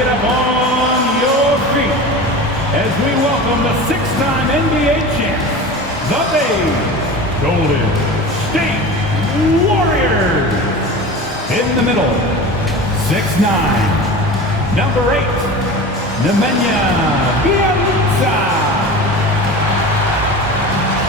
get up on your feet as we welcome the six-time NBA champs, the Bay Golden State Warriors. In the middle, 6'9", number 8, Nemanja Bjelica.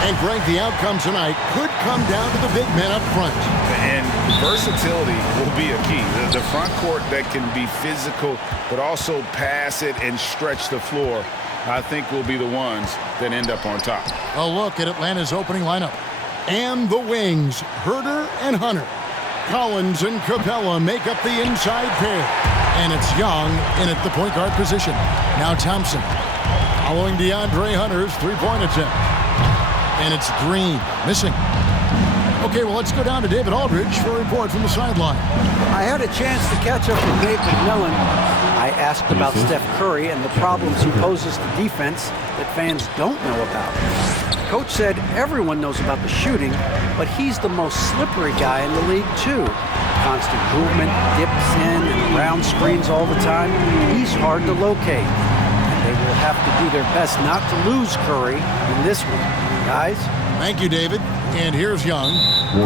And Greg, the outcome tonight could come down to the big men up front. And versatility will be a key. The front court that can be physical, but also pass it and stretch the floor, I think will be the ones that end up on top. A look at Atlanta's opening lineup. And the wings, Herter and Hunter. Collins and Capella make up the inside pair. And it's Young in at the point guard position. Now Thompson following DeAndre Hunter's three-point attempt. And it's Green missing. Okay, well, let's go down to David Aldridge for a report from the sideline. I had a chance to catch up with Nate McMillan. I asked about Steph Curry and the problems he poses to defense that fans don't know about. Coach said everyone knows about the shooting, but he's the most slippery guy in the league, too. Constant movement, dips in and around screens all the time. He's hard to locate. And they will have to do their best not to lose Curry in this one. Guys? Thank you, David. And here's Young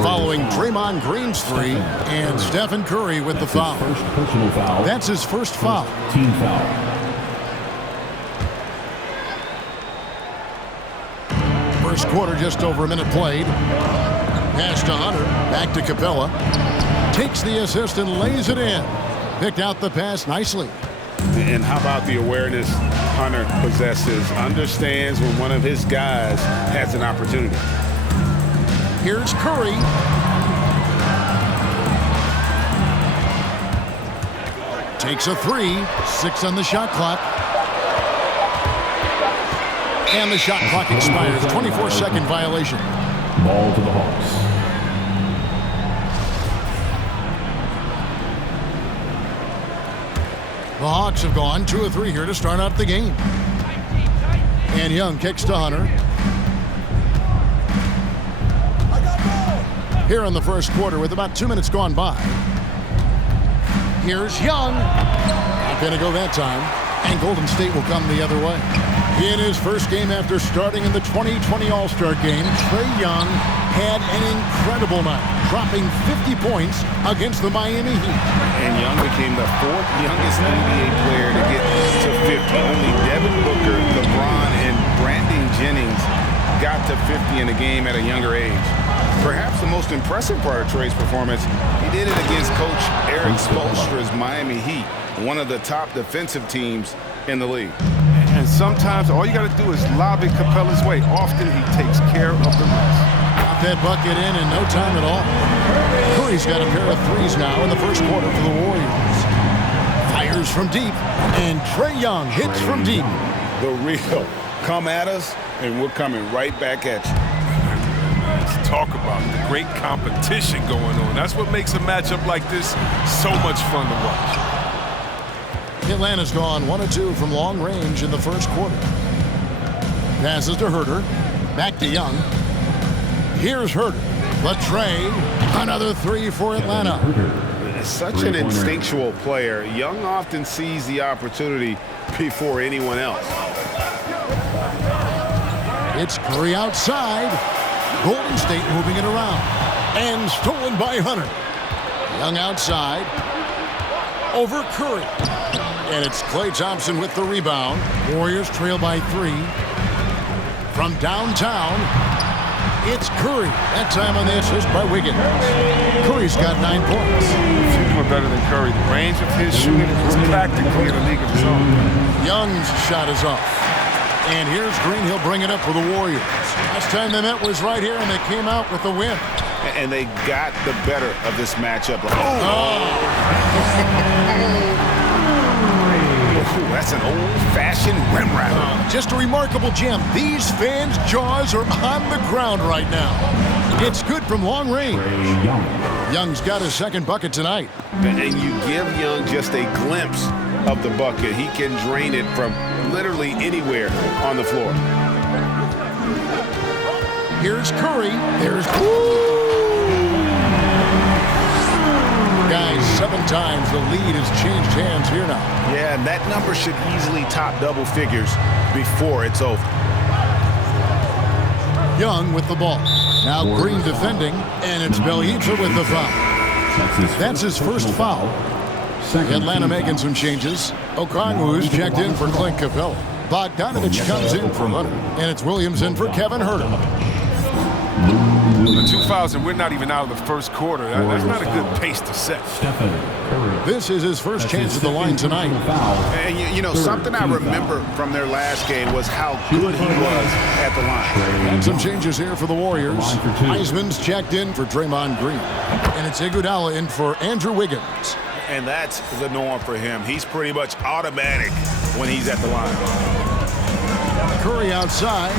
following Draymond Green's three and Stephen Curry with the foul. First personal foul. That's his first foul. Team foul. First quarter, just over a minute played. Pass to Hunter, back to Capella. Takes the assist and lays it in. Picked out the pass nicely. And how about the awareness Hunter possesses? Understands when one of his guys has an opportunity. Here's Curry. Takes a three. 6 on the shot clock. And the shot clock expires. 24-second violation. Ball to the Hawks. The Hawks have gone 2 of 3 here to start out the game. And Young kicks to Hunter. Here in the first quarter with about 2 minutes gone by. Here's Young. Not going to go that time. And Golden State will come the other way. In his first game after starting in the 2020 All-Star Game, Trae Young had an incredible night, dropping 50 points against the Miami Heat. And Young became the 4th youngest NBA player to get to 50. Only Devin Booker, LeBron, and Brandon Jennings got to 50 in a game at a younger age. Perhaps the most impressive part of Trae's performance, he did it against Coach Eric Spoelstra's Miami Heat, one of the top defensive teams in the league. And sometimes all you got to do is lob it Capella's way. Often he takes care of the rest. Got that bucket in no time at all. Curry's got a pair of threes now in the first quarter for the Warriors. Fires from deep, and Trae Young hits from deep. The real come at us, and we're coming right back at you. Let's talk about the great competition going on. That's what makes a matchup like this so much fun to watch. Atlanta's gone 1 of 2 from long range in the first quarter. Passes to Herter. Back to Young. Here's Herter. But Trae, another 3 for Atlanta. Such an instinctual player. Young often sees the opportunity before anyone else. It's Curry outside. Golden State moving it around. And stolen by Hunter. Young outside. Over Curry. And it's Klay Thompson with the rebound. Warriors trail by 3. From downtown, it's Curry. That time on the assist by Wiggins. Curry's got 9 points. He's doing better than Curry. The range of his shooting is practically in a league of his own. Young's shot is off. And here's Green. He'll bring it up for the Warriors. Last time they met was right here, and they came out with the win. And they got the better of this matchup. That's an old-fashioned rim rattler. Just a remarkable gem. These fans' jaws are on the ground right now. It's good from long range. Young's got his second bucket tonight. And you give Young just a glimpse of the bucket. He can drain it from literally anywhere on the floor. Here's Curry. There's... Guys, 7 times the lead has changed hands here now. Yeah, and that number should easily top double figures before it's over. Young with the ball. Now Green defending, and it's Bjelica with the foul. That's his first foul. Atlanta making some changes. Okongwu's checked in for Clint Capella. Bogdanovich comes in for Hunter, and it's Williams in for Kevin Huerter. The 2,000, we're not even out of the first quarter. That's not a good pace to set. This is his first chance at the line tonight. And you know, something I remember from their last game was how good he was at the line. And some changes here for the Warriors. Heisman's checked in for Draymond Green, and it's Iguodala in for Andrew Wiggins. And that's the norm for him. He's pretty much automatic when he's at the line. Curry outside.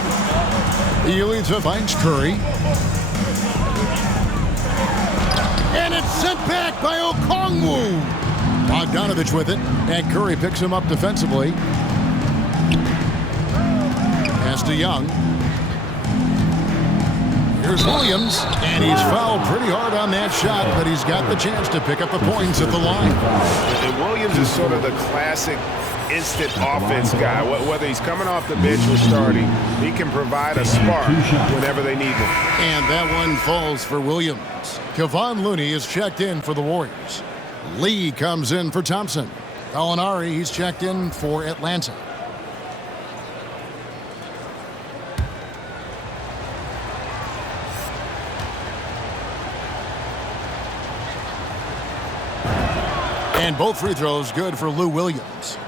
Bjelica finds Curry. And it's sent back by Okongwu. Bogdanovich with it, and Curry picks him up defensively. Pass to Young. Here's Williams, and he's fouled pretty hard on that shot, but he's got the chance to pick up the points at the line. And Williams is sort of the classic instant offense guy. Whether he's coming off the bench or starting, he can provide a spark whenever they need him. And that one falls for Williams. Kevon Looney is checked in for the Warriors. Lee comes in for Thompson. Gallinari, he's checked in for Atlanta. And both free throws good for Lou Williams.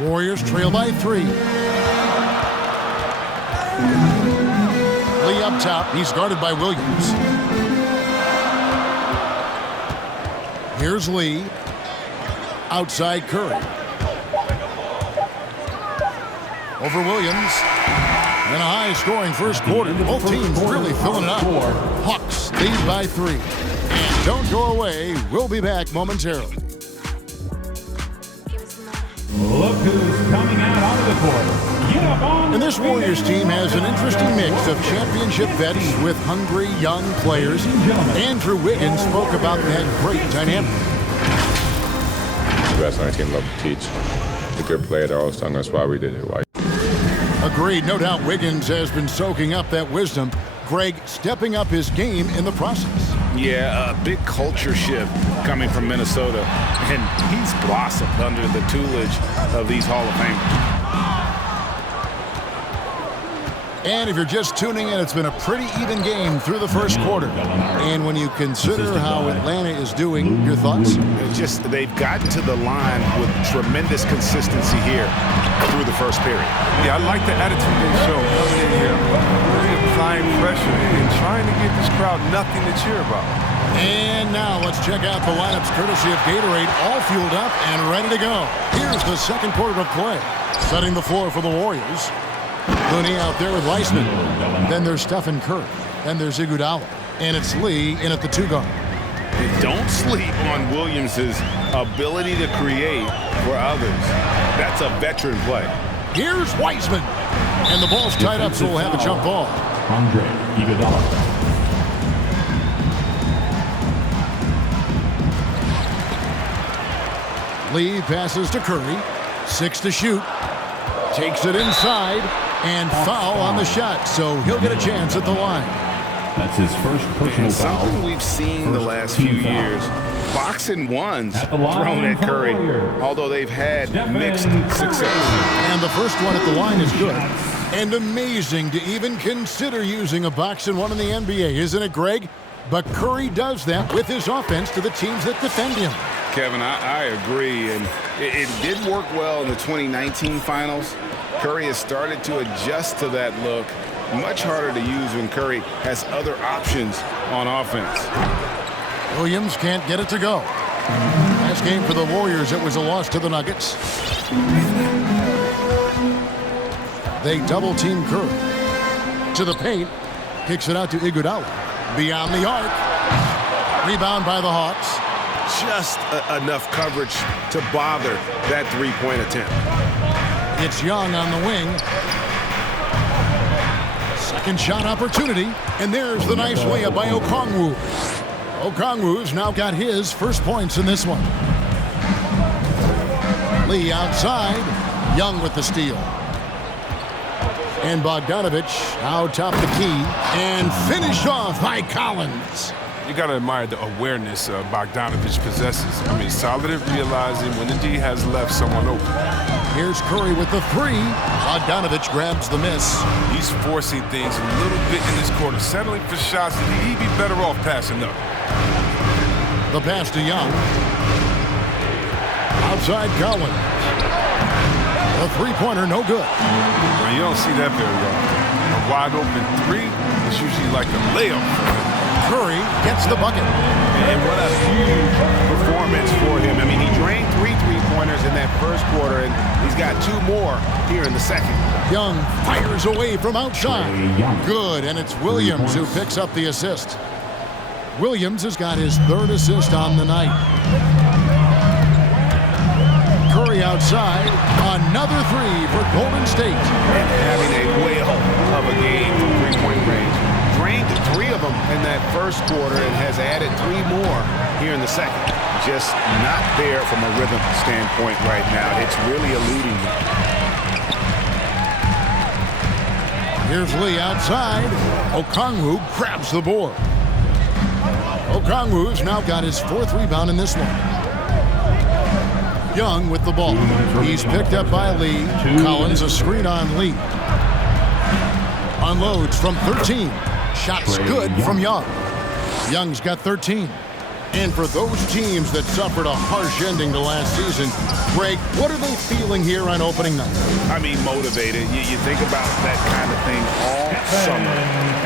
Warriors trail by 3. Lee up top. He's guarded by Williams. Here's Lee. Outside Curry. Over Williams. And a high-scoring first quarter. Both teams really filling it up. Hawks lead by 3. And don't go away. We'll be back momentarily. Look who's coming out onto the court. Get up on And this Warriors team has an interesting mix of championship vets with hungry young players. Andrew Wiggins spoke about that great dynamic. The best on our team love to teach. The good player, they're all strong. That's why we did it. Why? Agreed. No doubt Wiggins has been soaking up that wisdom. Greg stepping up his game in the process. Yeah, a big culture shift coming from Minnesota, and he's blossomed under the tutelage of these Hall of Famers. And if you're just tuning in, it's been a pretty even game through the first quarter. And when you consider how Atlanta is doing, your thoughts? It's just they've gotten to the line with tremendous consistency here through the first period. Yeah, I like the attitude they show coming in here, really applying pressure and trying to give this crowd nothing to cheer about. And now let's check out the lineups courtesy of Gatorade, all fueled up and ready to go. Here's the second quarter of play. Setting the floor for the Warriors. Looney out there with Weissman. Then there's Steph and Curry. Then there's Iguodala. And it's Lee in at the 2 guard. And don't sleep on Williams' ability to create for others. That's a veteran play. Here's Weissman. And the ball's tied up, so we'll have a jump ball. Andre Iguodala. Lee passes to Curry. 6 to shoot. Takes it inside. And foul on the shot, so he'll get a chance at the line. That's his first personal foul. Something we've seen the last few years. Boxing ones thrown at Curry, although they've had mixed success. And the first one at the line is good. And amazing to even consider using a boxing one in the NBA, isn't it, Greg? But Curry does that with his offense to the teams that defend him. Kevin, I agree, and it did work well in the 2019 finals. Curry has started to adjust to that look. Much harder to use when Curry has other options on offense. Williams can't get it to go. Last game for the Warriors, it was a loss to the Nuggets. They double-team Curry. To the paint, kicks it out to Iguodala. Beyond the arc. Rebound by the Hawks. Just enough coverage to bother that three-point attempt. It's Young on the wing. Second shot opportunity. And there's the nice layup by Okongwu. Okongwu's now got his first points in this one. Lee outside. Young with the steal. And Bogdanovich now top the key and finished off by Collins. You got to admire the awareness Bogdanovich possesses. I mean, solid at realizing when the D has left someone open. Here's Curry with the three. Bogdanovich grabs the miss. He's forcing things a little bit in this quarter, settling for shots that he'd be better off passing up. The pass to Young. Outside Collins. A three-pointer, no good. Well, you don't see that very often. A wide open three is usually like a layup. Curry gets the bucket. And what a huge performance for him. I mean, he drained three three-pointers in that first quarter, and he's got two more here in the second. Young fires away from outside. Good, and it's Williams who picks up the assist. Williams has got his third assist on the night. Curry outside. Another three for Golden State. And having a whale of a game from three-point range. Drained three of them in that first quarter and has added three more here in the second. Just not there from a rhythm standpoint right now. It's really eluding him. Here's Lee outside. Okongwu grabs the board. Okongwu's now got his fourth rebound in this one. Young with the ball. He's picked up by Lee. Collins a screen on Lee. Unloads from 13. Shots good from Young. Young's got 13. And for those teams that suffered a harsh ending to last season, Greg, what are they feeling here on opening night? I mean, motivated. You think about that kind of thing all summer,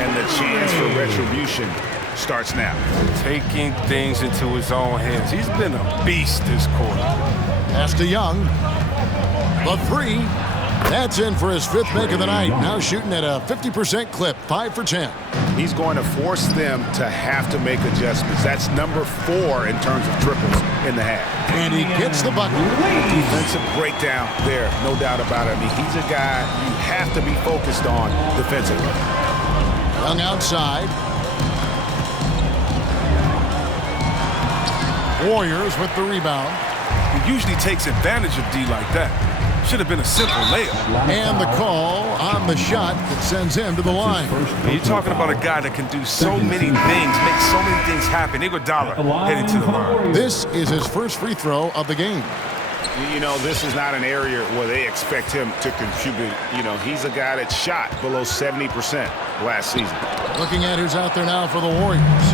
and the chance for retribution starts now. Taking things into his own hands. He's been a beast this quarter. Pass to Young. The three. That's in for his fifth make of the night. Now shooting at a 50% clip, 5 for 10. He's going to force them to have to make adjustments. That's number 4 in terms of triples in the half. And he gets the bucket. Defensive breakdown there, no doubt about it. I mean, he's a guy you have to be focused on defensively. Young outside. Warriors with the rebound. He usually takes advantage of D like that. Should have been a simple layup. And the call on the shot that sends him to the line. You're talking about a guy that can do so many things, make so many things happen. Iguodala heading to the line. This is his first free throw of the game. You know, this is not an area where they expect him to contribute. You know, he's a guy that shot below 70% last season. Looking at who's out there now for the Warriors.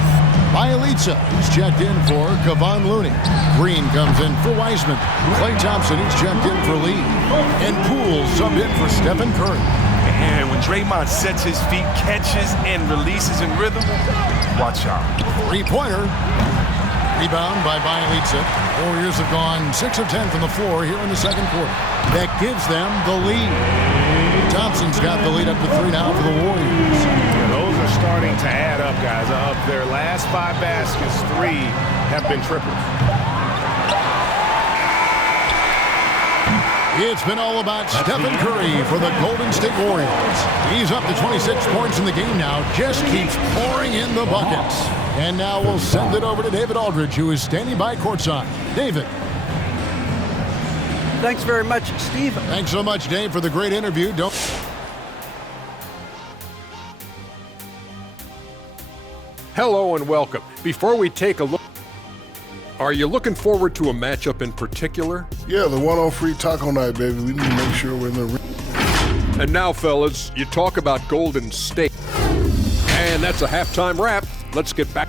Bielitsa, who's checked in for Kevon Looney. Green comes in for Wiseman. Klay Thompson, who's checked in for Lee. And Poole subbed in for Stephen Curry. And when Draymond sets his feet, catches, and releases in rhythm, watch out. Three-pointer. Rebound by Bielitsa. Warriors have gone 6 of 10 from the floor here in the second quarter. That gives them the lead. Thompson's got the lead up to 3 now for the Warriors. Yeah, those are starting to add up, guys. Of their last 5 baskets, 3 have been triples. It's been all about Stephen Curry for the Golden State Warriors. He's up to 26 points in the game now. Just keeps pouring in the buckets. And now we'll send it over to David Aldridge, who is standing by courtside. David. Thanks very much, Steve. Thanks so much, Dave, for the great interview. Hello and welcome. Before we take a look, are you looking forward to a matchup in particular? Yeah, the one on Free Taco Night, baby. We need to make sure we're in the ring. And now, fellas, you talk about Golden State. And that's a halftime wrap. Let's get back.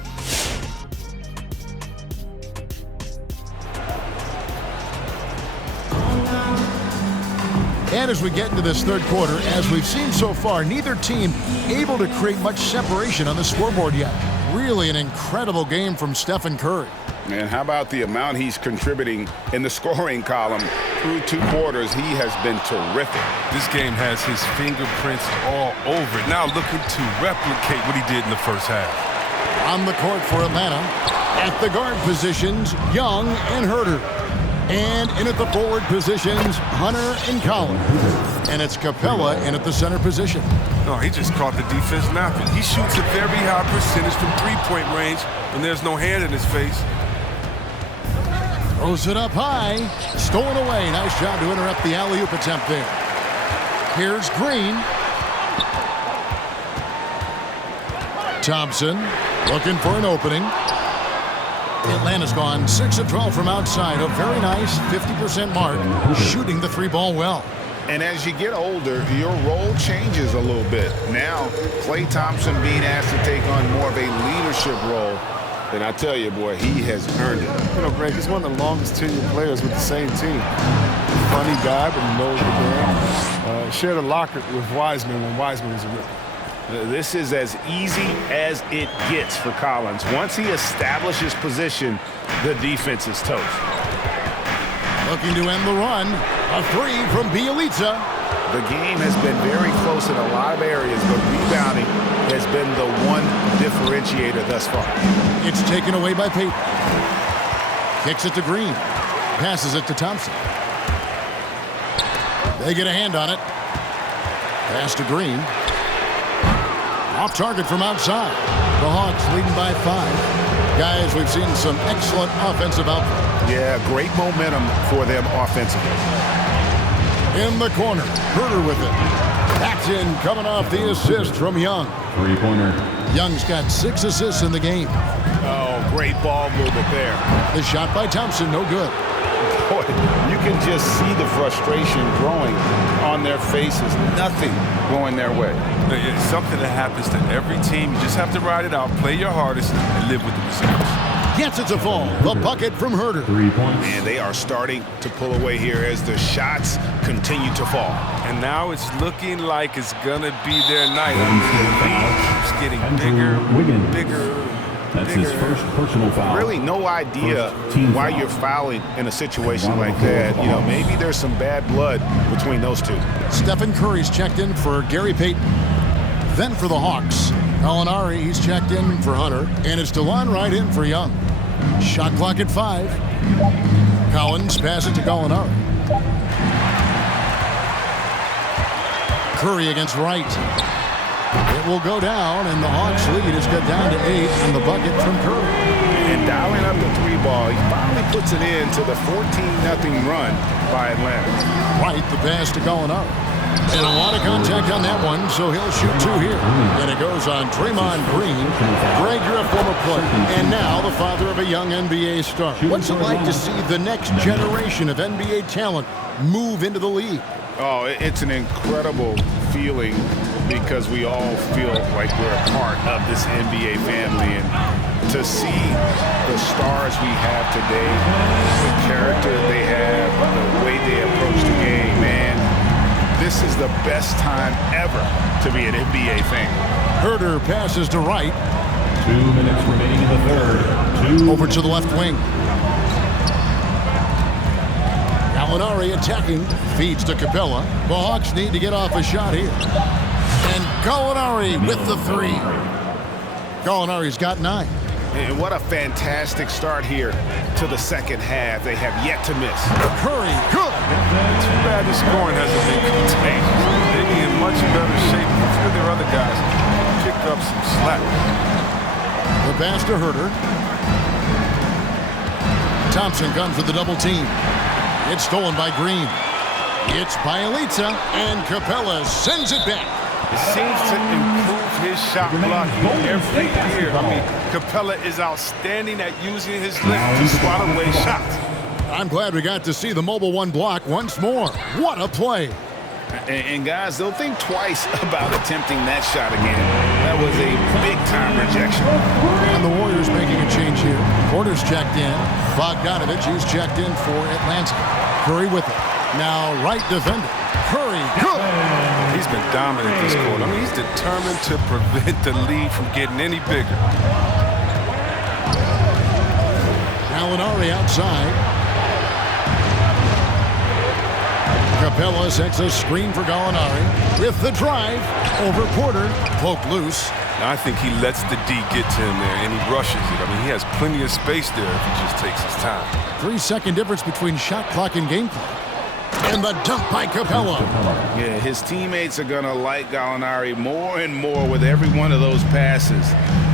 And as we get into this third quarter, as we've seen so far, neither team able to create much separation on the scoreboard yet. Really an incredible game from Stephen Curry. And how about the amount he's contributing in the scoring column? Through 2 quarters, he has been terrific. This game has his fingerprints all over it. Now looking to replicate what he did in the first half. On the court for Atlanta, at the guard positions, Young and Herter. And in at the forward positions, Hunter and Collins. And it's Capella in at the center position. No, he just caught the defense napping. He shoots a very high percentage from three-point range when there's no hand in his face. Throws it up high. Stolen away. Nice job to interrupt the alley-oop attempt there. Here's Green. Thompson looking for an opening. Atlanta's gone 6 of 12 from outside. A very nice 50% mark. Shooting the three ball well. And as you get older, your role changes a little bit. Now, Klay Thompson being asked to take on more of a leadership role. And I tell you, boy, he has earned it. You know, Greg, he's one of the longest tenured players with the same team. Funny guy, but he knows the game. Shared a locker with Wiseman when Wiseman was a rookie. This is as easy as it gets for Collins. Once he establishes position, the defense is toast. Looking to end the run. A three from Bielitsa. The game has been very close in a lot of areas, but rebounding has been the one differentiator thus far. It's taken away by Payton. Kicks it to Green. Passes it to Thompson. They get a hand on it. Pass to Green. Off target from outside. The Hawks leading by 5. Guys, we've seen some excellent offensive output. Yeah, great momentum for them offensively. In the corner, Herter with it. Paxton coming off the assist from Young. Three-pointer. Young's got 6 assists in the game. Oh, great ball movement there. The shot by Thompson, no good. Boy, you can just see the frustration growing on their faces. Nothing going their way. It's something that happens to every team. You just have to ride it out, play your hardest, and live with the results. Gets it to fall. The bucket from Herter. 3 points. And they are starting to pull away here as the shots continue to fall. And now it's looking like it's going to be their night. It's getting bigger, bigger. That's his first personal foul. Really no idea why you're fouling in a situation like that. You know, maybe there's some bad blood between those two. Stephen Curry's checked in for Gary Payton. Then for the Hawks, Gallinari, he's checked in for Hunter. And it's DeLon right in for Young. Shot clock at 5. Collins passes to Gallinari. Curry against Wright. It will go down, and the Hawks lead is cut down to 8 on the bucket from Curry. And dialing up the 3 ball, he finally puts it in to the 14-0 run by Atlanta. Wright, the pass to Gallinari. And a lot of contact on that one, so he'll shoot 2 here. And it goes on Draymond Green. Greg, you're a former player, and now the father of a young NBA star. What's it like to see the next generation of NBA talent move into the league? Oh, it's an incredible feeling because we all feel like we're a part of this NBA family. And to see the stars we have today, the character they have, the way they approach the game, man, this is the best time ever to be an NBA fan. Herter passes to Wright. 2 minutes remaining in the third. Over to the left wing. Gallinari attacking. Feeds to Capella. The Hawks need to get off a shot here. And Gallinari with the 3. Gallinari's got 9. And what a fantastic start here to the second half. They have yet to miss. Curry, good. Too bad the scoring hasn't been contained. They'd be in much better shape. A few of their other guys picked up some slack. The pass to Herter. Thompson comes with the double team. It's stolen by Green. It's Bielitsa, and Capella sends it back. It seems to improve his shot blocking every year. I mean, Capella is outstanding at using his length to swat away shots. I'm glad we got to see the mobile 1 block once more. What a play. And guys, they'll think twice about attempting that shot again. That was a big-time rejection. And the Warriors making a change here. Porter's checked in. Bogdanovich, he's checked in for Atlanta. Curry with it. Now right defender. Curry, good. He's been dominant this quarter. I mean, he's determined to prevent the lead from getting any bigger. Gallinari outside. Capella sets a screen for Gallinari. With the drive over Porter. Poke loose. Now, I think he lets the D get to him there, and he rushes it. I mean, he has plenty of space there if he just takes his time. 3-second difference between shot clock and game clock. And the dunk by Capella. Yeah, his teammates are going to like Gallinari more and more with every one of those passes.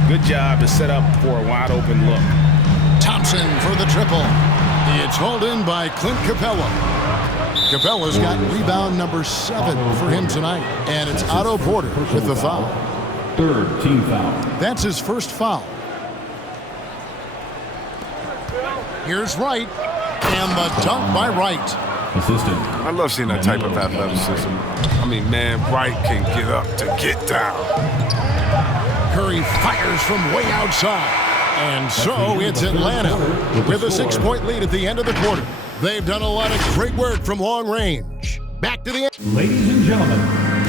Good job to set up for a wide-open look. Thompson for the triple. It's hauled in by Clint Capella. Capella's got rebound number 7 for him tonight. And it's Otto Porter with the foul. Third team foul. That's his first foul. Here's Wright. And the dunk by Wright. Assistant. I love seeing that type of athleticism. I mean, man, Wright can get up to get down. Curry fires from way outside. And so it's Atlanta with a 6-point lead at the end of the quarter. They've done a lot of great work from long range. Back to the end. Ladies and gentlemen,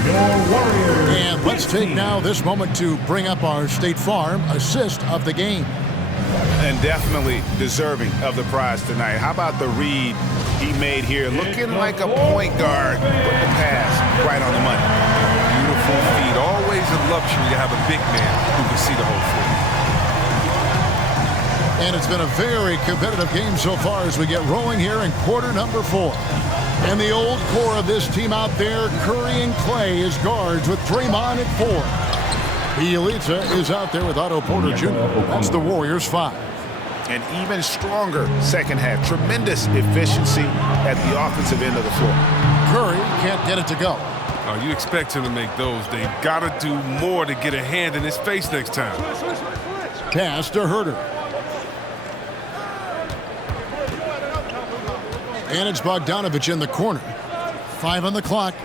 your Warriors. And let's take now this moment to bring up our State Farm assist of the game. And definitely deserving of the prize tonight. How about the read he made here? Looking like a point guard with the pass right on the money. Beautiful feet. Always a luxury to have a big man who can see the whole floor. And it's been a very competitive game so far as we get rolling here in quarter number 4. And the old core of this team out there, Curry and Klay as guards with Draymond at 4. Bielitsa is out there with Otto Porter Jr. That's the Warriors 5. An even stronger second half. Tremendous efficiency at the offensive end of the floor. Curry can't get it to go. You expect him to make those. They've got to do more to get a hand in his face next time. Pass to Herter. And it's Bogdanovich in the corner. 5 on the clock.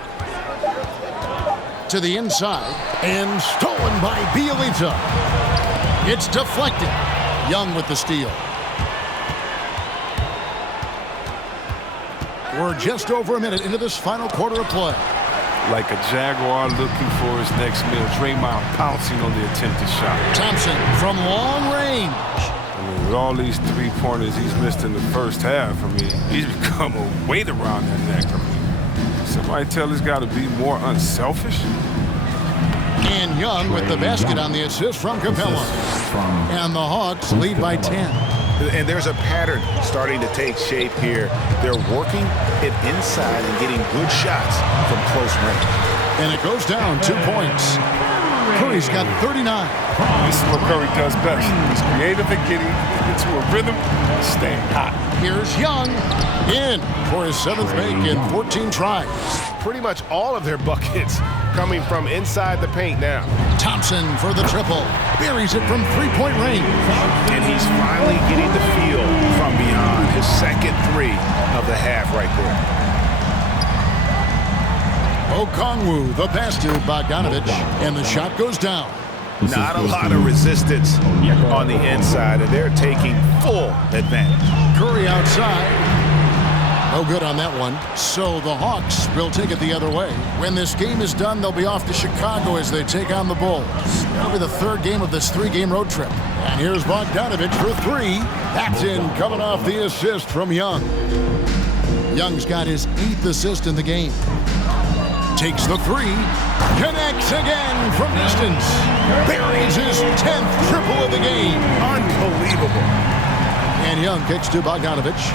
To the inside. And stolen by Bielitsa. It's deflected. Young with the steal. We're just over a minute into this final quarter of play. Like a Jaguar looking for his next meal. Draymond pouncing on the attempted shot. Thompson from long range. I mean, with all these three-pointers he's missed in the first half, I mean, he's become a weight around that neck. I mean, somebody tell he's got to be more unselfish. And Young with the basket on the assist from Capella. And the Hawks lead by 10. And there's a pattern starting to take shape here. They're working it inside and getting good shots from close range. And it goes down 2 points. Curry's got 39. This is what Curry does best. He's creative at getting into a rhythm and staying hot. Here's Young in for his 7th make in 14 tries. Pretty much all of their buckets coming from inside the paint now. Thompson for the triple. Buries it from 3-point range. And he's finally getting the feel from beyond. His second 3 of the half right there. Okongwu, the pass to Bogdanovich, and the shot goes down. Not a lot of resistance on the inside, and they're taking full advantage. Curry outside. No good on that one. So the Hawks will take it the other way. When this game is done, they'll be off to Chicago as they take on the Bulls. That'll be the 3rd game of this 3-game road trip. And here's Bogdanovich for 3. That's in, coming off the assist from Young. Young's got his 8th assist in the game. Takes the 3. Connects again from distance. Buries his 10th triple of the game. Unbelievable. And Young kicks to Bogdanovich.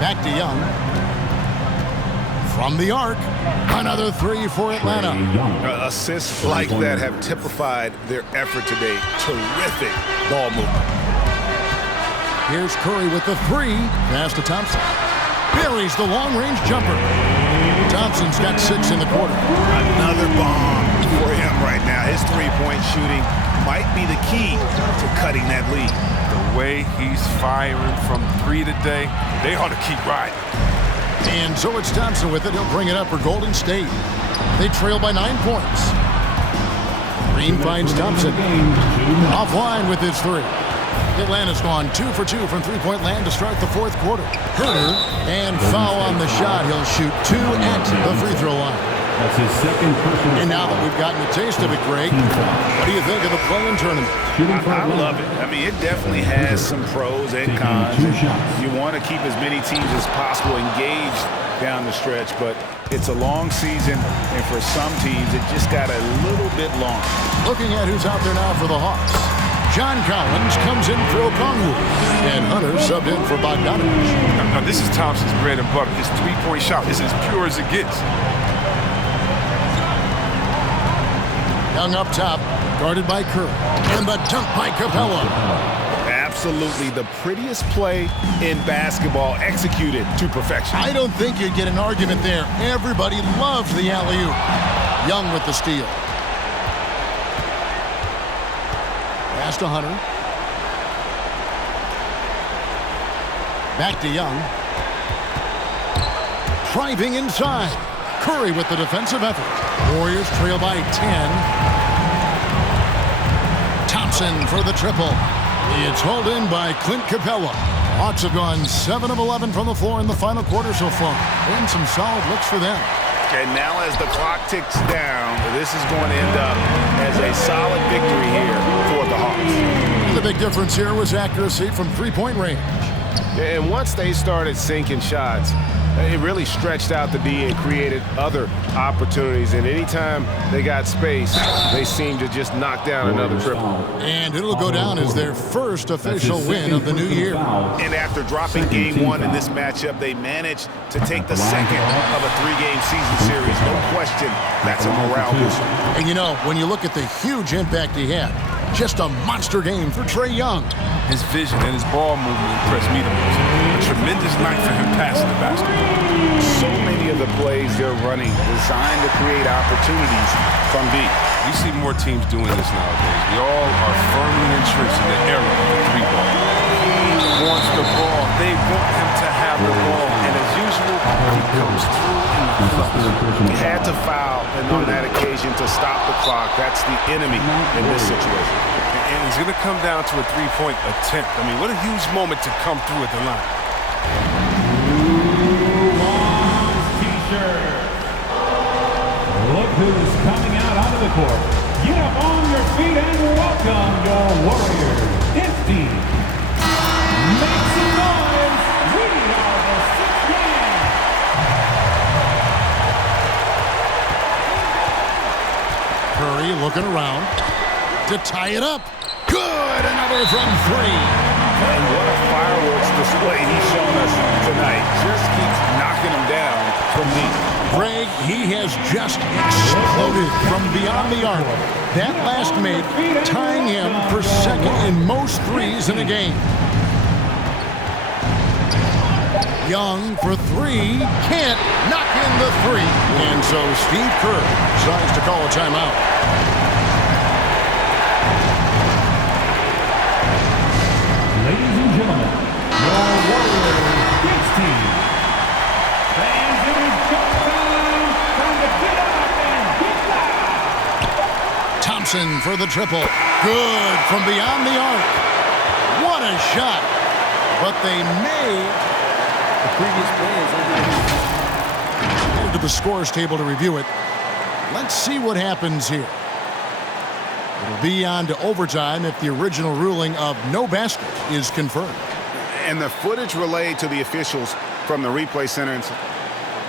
Back to Young. From the arc. Another 3 for Atlanta. Assists like that have typified their effort today. Terrific ball movement. Here's Curry with the 3. Pass to Thompson. Buries the long-range jumper. Thompson's got 6 in the quarter. Another bomb for him right now. His 3-point shooting might be the key to cutting that lead. The way he's firing from 3 today, they ought to keep riding. And so it's Thompson with it. He'll bring it up for Golden State. They trail by 9 points. Green finds Thompson. Offline with his 3. Atlanta's gone 2 for 2 from 3-point land to start the 4th quarter. Herter and foul on the shot. He'll shoot 2 at the free throw line. That's his 2nd personal. And now that we've gotten a taste of it, Greg, what do you think of the play-in tournament? I love it. I mean, it definitely has some pros and cons. You want to keep as many teams as possible engaged down the stretch, but it's a long season, and for some teams, it just got a little bit long. Looking at who's out there now for the Hawks. John Collins comes in for Okongwu, and Hunter subbed in for Bogdanovich. Now, this is Thompson's bread and butter. His three-point shot is as pure as it gets. Young up top, guarded by Curry, and the dunk by Capella. Absolutely the prettiest play in basketball, executed to perfection. I don't think you'd get an argument there. Everybody loves the alley-oop. Young with the steal. Pass to Hunter. Back to Young. Driving inside. Curry with the defensive effort. Warriors trail by 10. Thompson for the triple. It's hauled in by Clint Capella. Hawks have gone 7 of 11 from the floor in the final quarter so far. And some solid looks for them. And now as the clock ticks down, this is going to end up as a solid victory here for the Hawks. The big difference here was accuracy from three-point range. And once they started sinking shots, it really stretched out the D and created other opportunities. And anytime they got space, they seemed to just knock down another triple. And it'll go down as their first official win of the new year. And after dropping game one in this matchup, they managed to take the second of a three-game season series. No question, that's a morale booster. And you know, when you look at the huge impact he had, just a monster game for Trae Young. His vision and his ball movement impressed me the most. A tremendous night for him passing the basketball. So many of the plays they're running designed to create opportunities from deep. We see more teams doing this nowadays. We all are firmly entrenched in the era of the three ball. He wants the ball. They want him to have the ball. And as usual, he comes through in the clutch. He had to foul, and on that occasion to stop the clock. That's the enemy in this situation. And it's going to come down to a three-point attempt. I mean, what a huge moment to come through at the line. T-shirt. Look who's coming out onto the court. Get up on your feet and welcome your Warriors. It's team. Make some noise. We are the sixth man. Curry looking around to tie it up. Good, another from three. And what a fireworks display he's shown us tonight. Just keeps knocking him down from deep. Greg, he has just exploded from beyond the arc. That last make tying him for second in most threes in a game. Young for three, can't knock in the three. And so Steve Kerr decides to call a timeout. Ladies and gentlemen, your Warriors Kids team. Fans, it is showtime. Time to get up and get loud. Thompson for the triple. Good from beyond the arc. What a shot. But they made The previous play is headed to the scores table to review it. Let's see what happens here. It'll be on to overtime if the original ruling of no basket is confirmed. And the footage relayed to the officials from the replay center.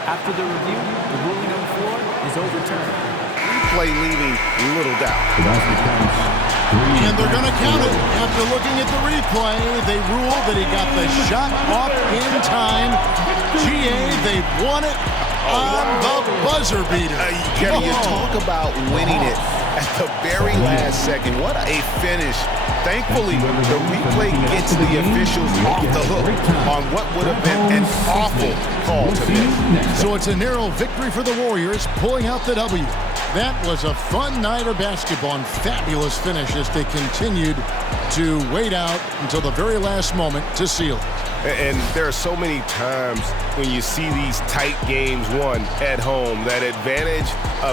After the review, the ruling on the floor is overturned. Replay leaving little doubt. And they're going to count it. After looking at the replay, they rule that he got the shot off in time. GA, they won it on the buzzer beater. Kevin, you talk about winning it at the very last second. What a finish. Thankfully, the replay gets the officials off the hook on what would have been an awful call to miss. So it's a narrow victory for the Warriors, pulling out the W. That was a fun night of basketball and fabulous finish as they continued to wait out until the very last moment to seal it. And there are so many times when you see these tight games won at home, that advantage of